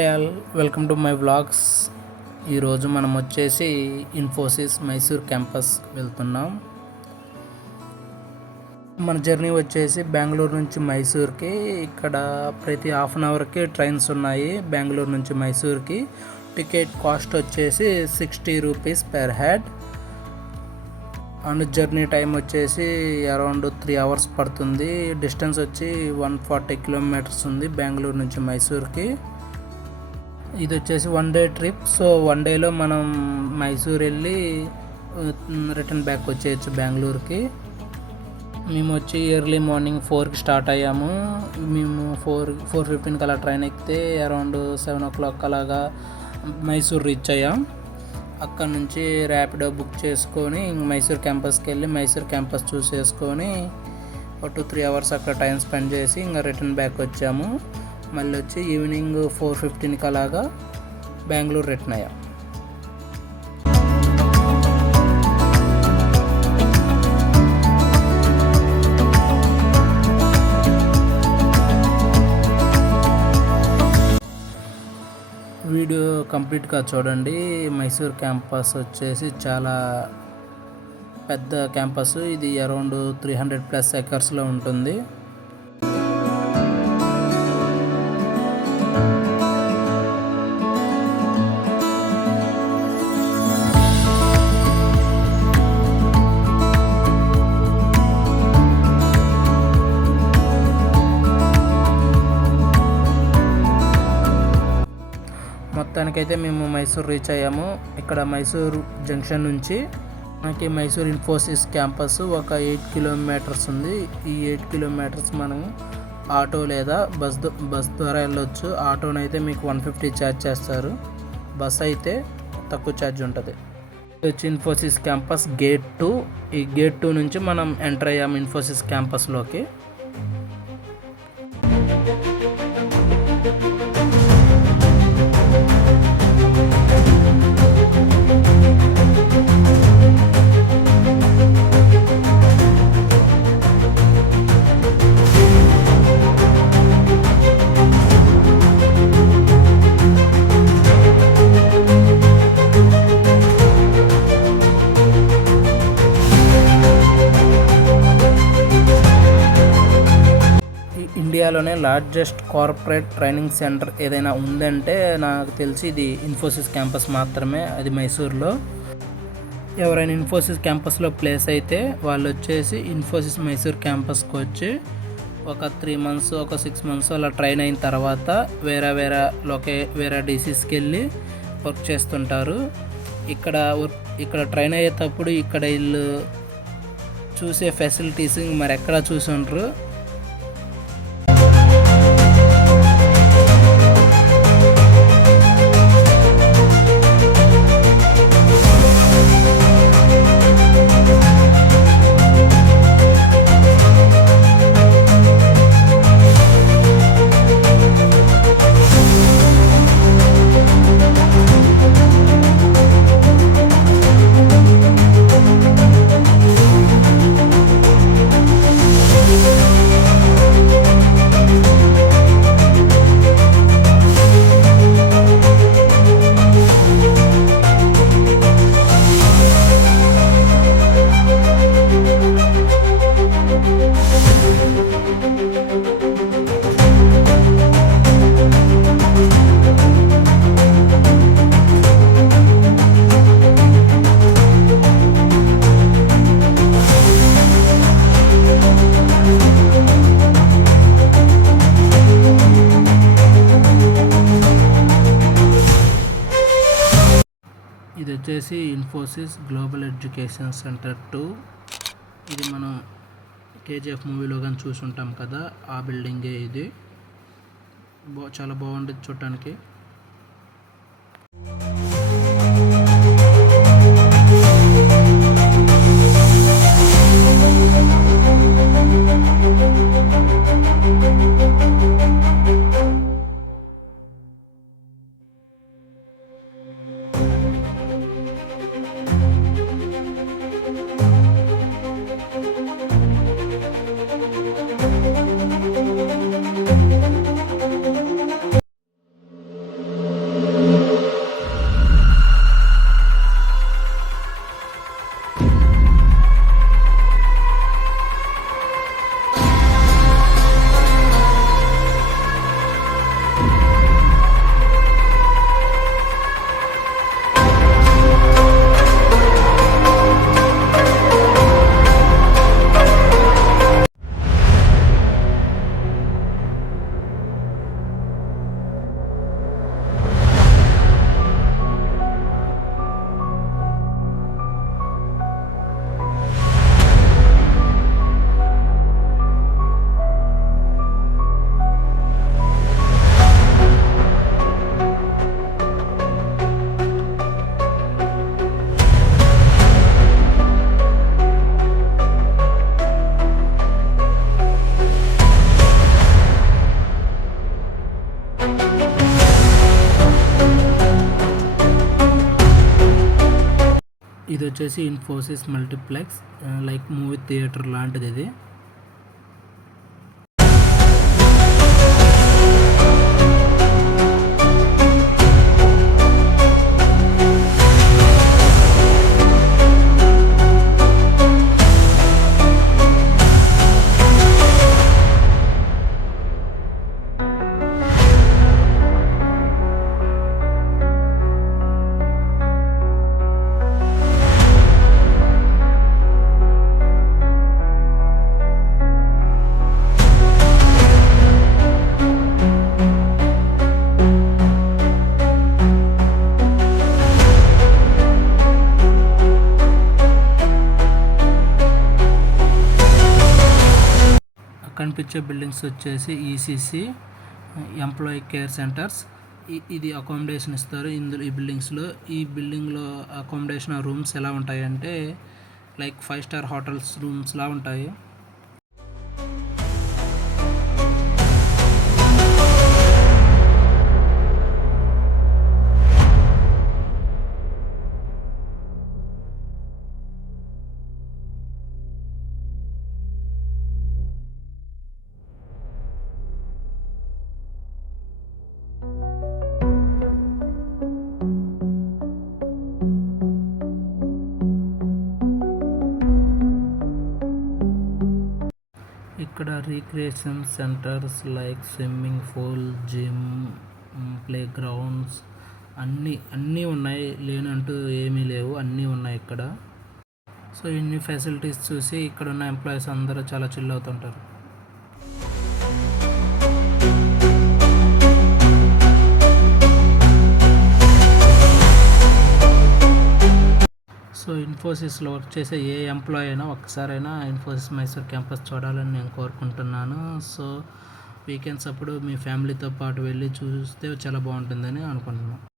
Hi all, welcome to my vlogs. ఈరోజు మనం వచ్చేసి ఇన్ఫోసిస్ మైసూర్ క్యాంపస్ వెళ్తున్నాం. మన జర్నీ వచ్చేసి బెంగళూరు నుంచి మైసూర్కి. ఇక్కడ ప్రతి హాఫ్ అన్ అవర్కి ట్రైన్స్ ఉన్నాయి బెంగళూరు నుంచి మైసూర్కి. టికెట్ కాస్ట్ వచ్చేసి 60 rupees per head. And journey time వచ్చేసి అరౌండ్ 3 అవర్స్ పడుతుంది. డిస్టెన్స్ వచ్చి 140 కిలోమీటర్స్ ఉంది బెంగళూరు నుంచి మైసూర్కి. ఇది వచ్చేసి 1 డే ట్రిప్. సో 1 డేలో మనం మైసూర్ వెళ్ళి రిటర్న్ బ్యాక్ వచ్చేయచ్చు బెంగళూరుకి. మేము వచ్చి ఎర్లీ మార్నింగ్ 4కి స్టార్ట్ అయ్యాము. మేము 4:15 అలా ట్రైన్ ఎక్కితే అరౌండ్ 7 o'clock అలాగా మైసూర్ రీచ్ అయ్యాం. అక్కడ నుంచి ర్యాపిడో బుక్ చేసుకొని మైసూర్ క్యాంపస్కి వెళ్ళి మైసూర్ క్యాంపస్ చూసేసుకొని ఒక 2-3 అవర్స్ అక్కడ టైం స్పెండ్ చేసి ఇంకా రిటర్న్ బ్యాక్ వచ్చాము. మళ్ళీ వచ్చి ఈవినింగ్ 4:15కి అలాగా బెంగళూరు రిటర్న్ అయ్యాం. వీడియో కంప్లీట్గా చూడండి. మైసూర్ క్యాంపస్ వచ్చేసి చాలా పెద్ద క్యాంపస్. ఇది అరౌండ్ 300+ ఎకర్స్లో ఉంటుంది. మొత్తానికైతే మేము మైసూర్ రీచ్ అయ్యాము. ఇక్కడ మైసూర్ జంక్షన్ నుంచి మనకి మైసూర్ ఇన్ఫోసిస్ క్యాంపస్ ఒక 8 కిలోమీటర్స్ ఉంది. ఈ 8 కిలోమీటర్స్ మనం ఆటో లేదా బస్ ద్వారా వెళ్ళొచ్చు. ఆటోనైతే మీకు 150 ఛార్జ్ చేస్తారు. బస్ అయితే తక్కువ ఛార్జ్ ఉంటుంది. వచ్చి ఇన్ఫోసిస్ క్యాంపస్ గేట్ 2. ఈ గేట్ 2 నుంచి మనం ఎంటర్ అయ్యాము ఇన్ఫోసిస్ క్యాంపస్లోకి. ఇండియాలోనే లార్జెస్ట్ కార్పొరేట్ ట్రైనింగ్ సెంటర్ ఏదైనా ఉందంటే నాకు తెలిసి ఇది ఇన్ఫోసిస్ క్యాంపస్ మాత్రమే. అది మైసూర్లో. ఎవరైనా ఇన్ఫోసిస్ క్యాంపస్లో ప్లేస్ అయితే వాళ్ళు వచ్చేసి ఇన్ఫోసిస్ మైసూర్ క్యాంపస్కి వచ్చి ఒక 3 months ఒక 6 months అలా ట్రైన్ అయిన తర్వాత వేరే డిసిస్కి వెళ్ళి వర్క్ చేస్తుంటారు. ఇక్కడ ట్రైన్ అయ్యేటప్పుడు ఇక్కడ వీళ్ళు చూసే ఫెసిలిటీస్ మరి ఎక్కడ చూసి ఉండరు. ఇది వచ్చేసి ఇన్ఫోసిస్ గ్లోబల్ ఎడ్యుకేషన్ సెంటర్ 2. ఇది మనం KGF మూవీలో కానీ చూసి ఉంటాం కదా, ఆ బిల్డింగే ఇది. చాలా బాగుంటుంది చూడటానికి. వచ్చేసి Infosys multiplex, like movie theatre లాంటిది ఇది. కనిపించే బిల్డింగ్స్ వచ్చేసి ఈసీసీ, ఎంప్లాయీ కేర్ సెంటర్స్. ఇది అకామిడేషన్ ఇస్తారు ఇందులో ఈ బిల్డింగ్స్లో. ఈ బిల్డింగ్లో అకామిడేషన్ రూమ్స్ ఎలా ఉంటాయంటే లైక్ 5 స్టార్ హోటల్స్ రూమ్స్లా ఉంటాయి. ఇక్కడ recreation centres like swimming pool, gym, play grounds అన్నీ ఉన్నాయి. లేనంటూ ఏమీ లేవు, అన్నీ ఉన్నాయి ఇక్కడ. సో ఇన్ని ఫెసిలిటీస్ చూసి ఇక్కడ ఉన్న ఎంప్లాయీస్ అందరూ చాలా చిల్ అవుతుంటారు. సో ఇన్ఫోసిస్లో వర్క్ చేసే ఏ ఎంప్లాయీ అయినా ఒక్కసారైనా ఇన్ఫోసిస్ మైసూర్ క్యాంపస్ చూడాలని నేను కోరుకుంటున్నాను. సో వీకెండ్స్ అప్పుడు మీ ఫ్యామిలీతో పాటు వెళ్ళి చూస్తే చాలా బాగుంటుందని అనుకుంటున్నాను.